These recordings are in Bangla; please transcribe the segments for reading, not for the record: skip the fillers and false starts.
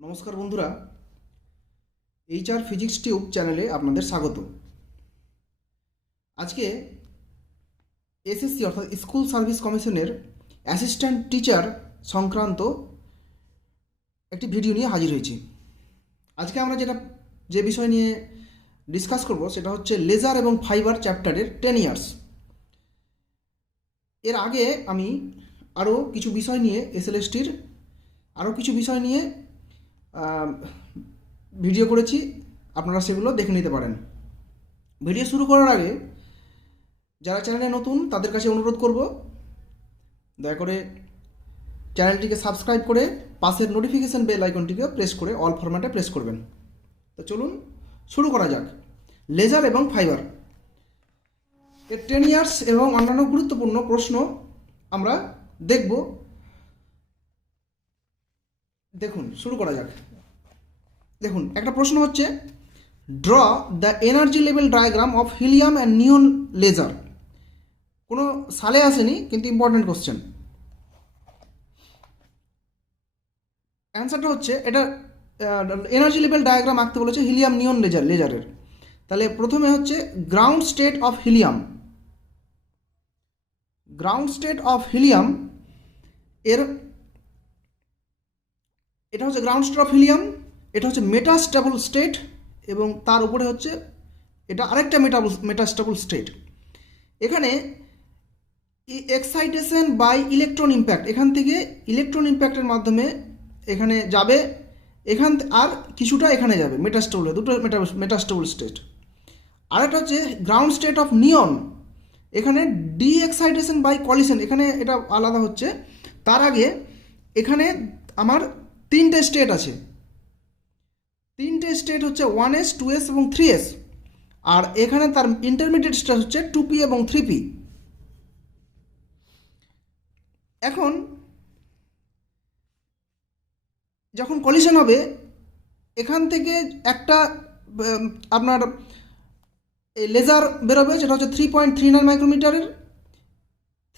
নমস্কার বন্ধুরা, এইচআর ফিজিক্স টিউব চ্যানেলে আপনাদের স্বাগত। আজকে এসএসসি অর্থাৎ স্কুল সার্ভিস কমিশনের অ্যাসিস্ট্যান্ট টিচার সংক্রান্ত একটি ভিডিও নিয়ে হাজির হয়েছি। আজকে আমরা যে বিষয় নিয়ে ডিসকাস করব সেটা হচ্ছে লেজার এবং ফাইবার চ্যাপ্টারের 10 ইয়ার্স। এর আগে আমি আরও কিছু বিষয় নিয়ে এসএলএসটির ভিডিও করেছি, আপনারা সেগুলো দেখে নিতে পারেন। ভিডিও শুরু করার আগে যারা চ্যানেলে নতুন তাদের কাছে অনুরোধ করব, দয়া করে চ্যানেলটিকে সাবস্ক্রাইব করে পাশের নোটিফিকেশান বেল আইকনটিকে প্রেস করে অল ফরম্যাটে প্রেস করবেন। তো চলুন শুরু করা যাক। লেজার এবং ফাইবার এর 10 ইয়ার্স এবং অন্যান্য গুরুত্বপূর্ণ প্রশ্ন আমরা দেখব। দেখুন, শুরু করা যাক। দেখুন, একটা প্রশ্ন হচ্ছে, draw the energy level diagram of helium and neon laser. কোনো সালে আসেনি, কিন্তু ইম্পর্টেন্ট কোশ্চেন। অ্যান্সারটা হচ্ছে, এটা এনার্জি লেভেল ডায়াগ্রাম আঁকতে বলেছে হিলিয়াম নিয়ন লেজারের। তাহলে প্রথমে হচ্ছে ground state of helium. Ground state of helium এর এটা হচ্ছে গ্রাউন্ড স্টেট অফ হিলিয়াম, এটা হচ্ছে মেটাস্টেবল স্টেট, এবং তার উপরে হচ্ছে এটা আরেকটা মেটাস্টেবল স্টেট। এখানে এক্সাইটেশন বাই ইলেকট্রন ইম্প্যাক্ট, এখান থেকে ইলেকট্রন ইম্প্যাক্টের মাধ্যমে এখানে যাবে, আর কিছুটা এখানে যাবে মেটাস্টেবল, দুটো মেটাস্টেবল স্টেট। আরেকটা হচ্ছে গ্রাউন্ড স্টেট অফ নিয়ন, এখানে ডি এক্সাইটেশন বাই কলিশন, এখানে এটা আলাদা হচ্ছে। তার আগে এখানে আমার তিনটে স্টেট আছে, তিনটে স্টেট হচ্ছে 1s 2s এবং 3s, আর এখানে তার ইন্টারমিডিয়েট স্টেট হচ্ছে 2p এবং 3p। এখন যখন কলিশন হবে, এখান থেকে একটা আপনার লেজার বেরোবে, যেটা হচ্ছে 3.39 মাইক্রোমিটারের।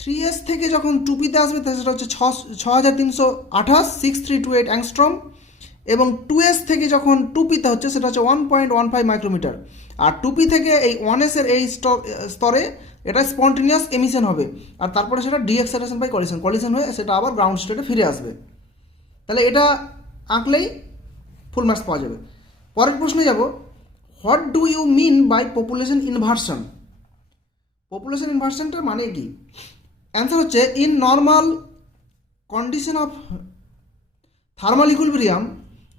3s থেকে যখন 2pতে আসবে সেটা হচ্ছে 6328 6328 অ্যাংস্ট্রম, এবং 2s থেকে যখন 2pতে হচ্ছে সেটা হচ্ছে 1.15 মাইক্রোমিটার। আর 2p থেকে এই 1s এর এই স্তরে এটা স্পন্টেনিয়াস এমিশন হবে, আর তারপরে সেটা ডিএক্সাইটেশন বাই কলিশন হয়ে সেটা আবার গ্রাউন্ড স্টেটে ফিরে আসবে। তাহলে এটা আঁকলেই ফুল মার্কস পাওয়া যাবে। পরের প্রশ্নে যাব, what do you mean by population inversion. Population ইনভার্সনটা মানে কি? অ্যান্সার হচ্ছে, in normal condition of thermal equilibrium,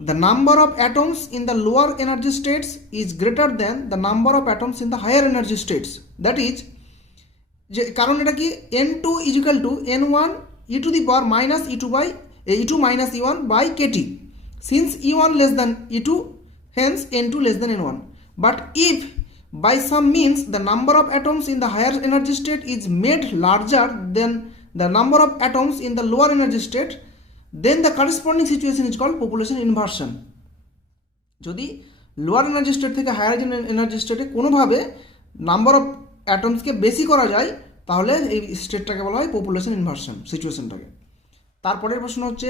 the number of atoms in the lower energy states is greater than the number of atoms in the higher energy states. That is, যে কারণ এটা কি, n2 is equal to n1 e to the power minus e2 minus e1 by kt, since e1 less than e2, hence n2 less than n1. But if by some means the number of atoms in the higher energy state is made larger than the number of atoms in the lower energy state, then the corresponding situation is called population inversion. যদি লোয়ার এনার্জি স্টেট থেকে হায়ার এনার্জি স্টেটে কোনোভাবে নাম্বার অফ অ্যাটমসকে বেশি করা যায়, তাহলে এই স্টেটটাকে বলা হয় পপুলেশন ইনভার্সন সিচুয়েশনটাকে। তারপরের প্রশ্ন হচ্ছে,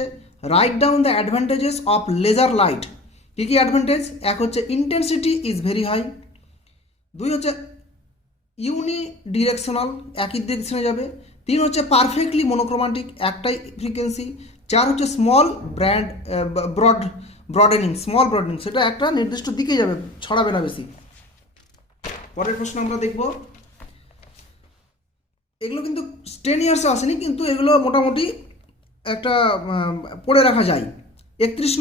write down the advantages of laser light. কী কী অ্যাডভান্টেজ? এক হচ্ছে ইন্টেন্সিটি ইজ ভেরি হাই, দুই হচ্ছে ইউনি ডিরেকশনাল, একই ডিরেকশনে যাবে, তিন হচ্ছে পারফেক্টলি মনোক্রোমাটিক, একটাই ফ্রিকোয়েন্সি, চার হচ্ছে স্মল ব্রডেনিং, সেটা একটা নির্দিষ্ট দিকে যাবে, ছড়াবে না বেশি। পরের প্রশ্ন আমরা দেখব, এগুলো কিন্তু 10 ইয়ার্সে আসেনি, কিন্তু এগুলো মোটামুটি একটা পড়ে রাখা যায়। 31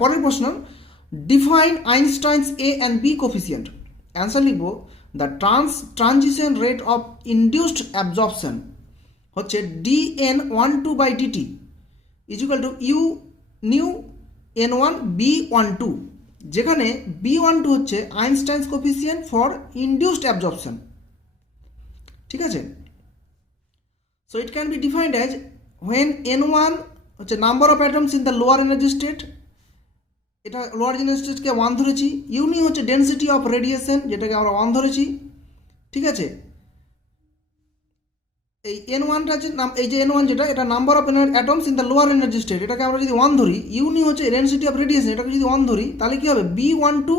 পরের প্রশ্ন, define Einstein's A and B coefficient. Answer লিখব, the transition rate of induced absorption হচ্ছে dn12/dt is equal to u nu n1 b12, যেখানে b12 হচ্ছে আইনস্টাইনস কোফিসিয়েন্ট ফর ইনডিউসড অ্যাবজর্পশন। ঠিক আছে? So it can be defined as when n1 হচ্ছে number of atoms in the lower energy state, এটা লোয়ার এনার্জি স্টেটকে 1 ধরেছি। ইউনি হচ্ছে ডেন্সিটি অফ রেডিয়েশন, যেটাকে আমরা 1 ধরেছি। ঠিক আছে? এই N1টা যে নাম, এই যে N1 যেটা, এটা number of atoms in the lower energy state, এটাকে আমরা যদি 1 ধরি, ইউনি হচ্ছে ডেনসিটি অফ রেডিয়েশন, এটাকে যদি 1 ধরি তাহলে কী হবে, B12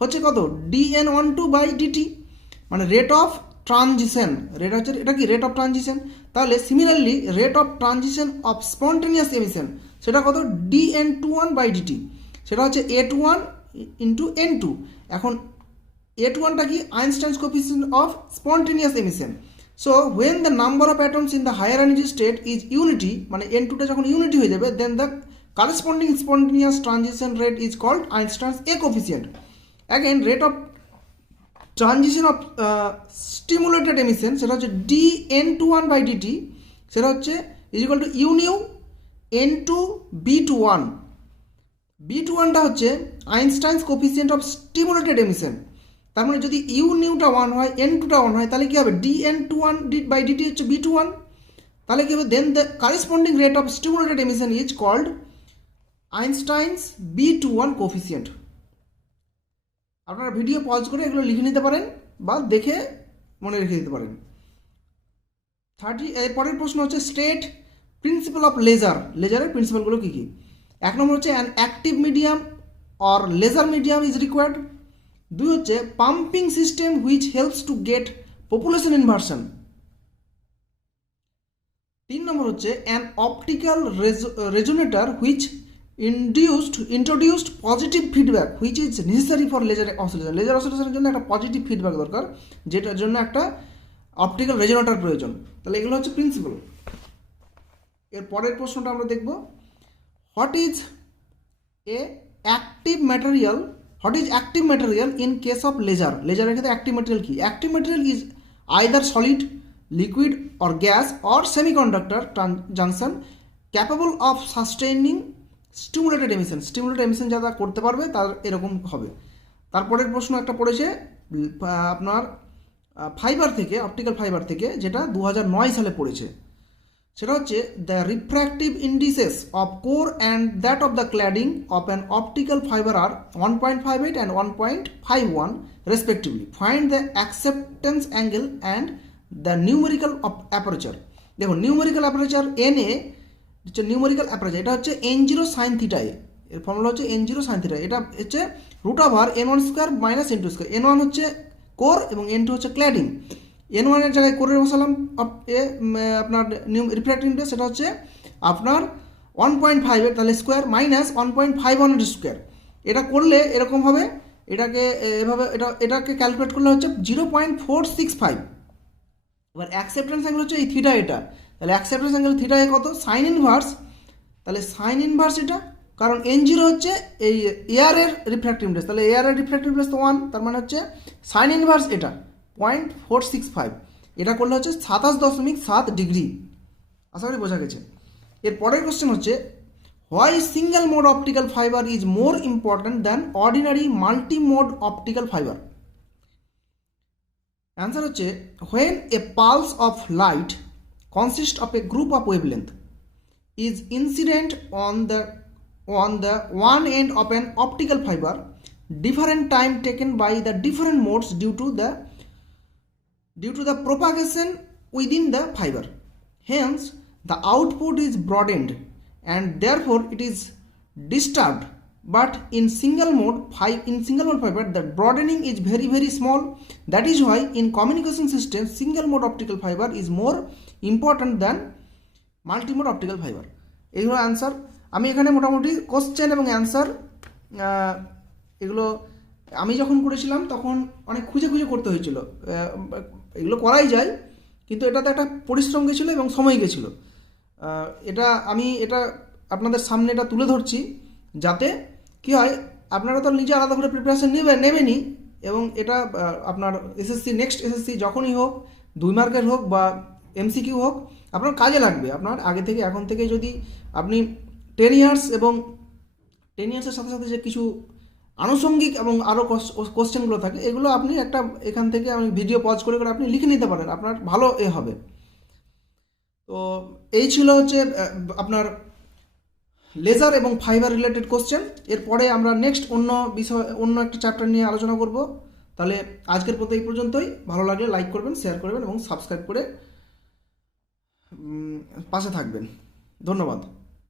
হচ্ছে কত, dN12/dt, মানে রেট অফ ট্রানজিশন, রেট হচ্ছে এটা কি, রেট অফ ট্রানজিশন। তাহলে similarly rate of transition of spontaneous emission সেটা কত, dN21/dt, সেটা হচ্ছে A21 ইন্টু N2। এখন A21টা কি, Einstein's coefficient of spontaneous emission. So when the number of atoms in the higher energy state is unity, মানে N2টা যখন ইউনিটি হয়ে যাবে, then the corresponding spontaneous transition rate is called Einstein's A coefficient. Again, rate of transition of stimulated emission সেটা হচ্ছে dN21/dt, সেটা হচ্ছে is equal to u nu N2 B21। B21টা হচ্ছে আইনস্টাইনস কোএফিসিয়েন্ট অফ স্টিমুলেটেড এমিশন। তার মানে যদি ইউ নিউটা 1 হয়, N2টা 1 হয়, তাহলে কী হবে, dN21/dt হচ্ছে B21। তাহলে কী হবে, then the corresponding rate of stimulated emission is called Einstein's B21 coefficient. আপনারা ভিডিও পজ করে এগুলো লিখে নিতে পারেন বা দেখে মনে রেখে দিতে পারেন। 30 এর পরের প্রশ্ন হচ্ছে স্টেট প্রিন্সিপাল অফ লেজার, লেজারের প্রিন্সিপালগুলো কী কী। 1 নম্বর হচ্ছে an active medium or laser medium is required. 2 হচ্ছে pumping system which helps to get population inversion. 3 নম্বর হচ্ছে an optical resonator which introduced positive feedback which is necessary for laser oscillation. Laser অসিলেশনের জন্য একটা পজিটিভ ফিডব্যাক দরকার, যেটার জন্য একটা অপটিক্যাল রেজোনেটর প্রয়োজন। তাহলে এগুলো হচ্ছে প্রিন্সিপাল। এর পরের প্রশ্নটা আমরা দেখব, what is active material in case of laser. লেজারের ক্ষেত্রে অ্যাক্টিভ ম্যাটেরিয়াল কি, active material is either solid, liquid or gas or semiconductor junction capable of sustaining stimulated emission. Stimulated emission যারা করতে পারবে তার এরকম হবে। তারপরের প্রশ্ন একটা পড়েছে আপনার ফাইবার থেকে, অপটিক্যাল ফাইবার থেকে, যেটা 2009 সালে পড়েছে। সেটা হচ্ছে the refractive indices of core and that of the cladding of an optical fibre are 1.58 and 1.51 respectively. Find the acceptance angle and the numerical aperture. দেখুন, নিউমেরিক্যাল অ্যাপারেচার NA হচ্ছে নিউমেরিক্যাল অ্যাপারেচার, এটা হচ্ছে N0 sin θ A, এর ফর্মুলা হচ্ছে N0 sin θ A। এটা হচ্ছে √N1² - N2²। N1 হচ্ছে কোর এবং N2 হচ্ছে ক্ল্যাডিং। N1 এর জায়গায় কোরের বসালাম আপনার রিফ্র্যাক্টিভ ইন্ডেক্স, সেটা হচ্ছে আপনার 1.5 তাহলে স্কোয়ার মাইনাস 1.51 স্কোয়ার। এটা করলে এরকম হবে, এটাকে এভাবে এটাকে ক্যালকুলেট করলে হচ্ছে 0.465। এবার অ্যাকসেপ্টেন্স অ্যাঙ্গেল হচ্ছে এই থিটা, এটা তাহলে অ্যাকসেপ্টেন্স অ্যাঙ্গেল থিটা এ কত, সাইন ইনভার্স, তাহলে সাইন ইনভার্স এটা, কারণ N0 হচ্ছে এই এয়ারের রিফ্র্যাক্টিভ ইন্ডেক্স, তাহলে এয়ারের রিফ্র্যাক্টিভ ইন্ডেক্স তো 1, তার মানে হচ্ছে সাইন ইনভার্স এটা 0.465। এটা করলে হচ্ছে 27.7 ডিগ্রি। আশা করি বোঝা গেছে। এর পরের কোশ্চেন হচ্ছে, why single mode optical fibre is more important than ordinary multi mode optical fibre. Answer হচ্ছে, when a pulse of light consists of a group of wavelength is incident on the one end of an optical fiber, different time taken by the different modes due to the propagation within the fiber. Hence the output is broadened and therefore it is disturbed, but in single mode fiber the broadening is very very small. That is why in communication system single mode optical fiber is more important than multimode optical fibre. এই হলো অ্যান্সার। আমি এখানে মোটামুটি কোশ্চেন এবং অ্যান্সার এগুলো আমি যখন করেছিলাম তখন অনেক খুঁজে করতে হয়েছিল। এগুলো করাই যায়, কিন্তু এটাতে একটা পরিশ্রম গেছিলো এবং সময় গেছিলো। এটা আপনাদের সামনে এটা তুলে ধরছি, যাতে কী হয়, আপনারা তো নিজে আলাদা করে প্রিপারেশান নেবেনই, এবং এটা আপনার নেক্সট এসএসসি যখনই হোক, 2 মার্কের হোক বা MCQ হোক, আপনার কাজে লাগবে। আপনার আগে থেকে এখন থেকে যদি আপনি 10 ইয়ার্স এবং 10 ইয়ার্সের সাথে সাথে যে কিছু আনুষঙ্গিক এবং আরও কোশ্চেনগুলো থাকে, এগুলো আপনি একটা এখান থেকে আমি ভিডিও পজ করে আপনি লিখে নিতে পারেন, আপনার ভালো হবে। তো এই ছিল হচ্ছে আপনার লেজার এবং ফাইবার রিলেটেড কোশ্চেন। এরপরে আমরা নেক্সট অন্য একটা চ্যাপ্টার নিয়ে আলোচনা করব। তাহলে আজকের মতো এই পর্যন্তই। ভালো লাগলে লাইক করবেন, শেয়ার করবেন এবং সাবস্ক্রাইব করে পাশে থাকবেন। ধন্যবাদ।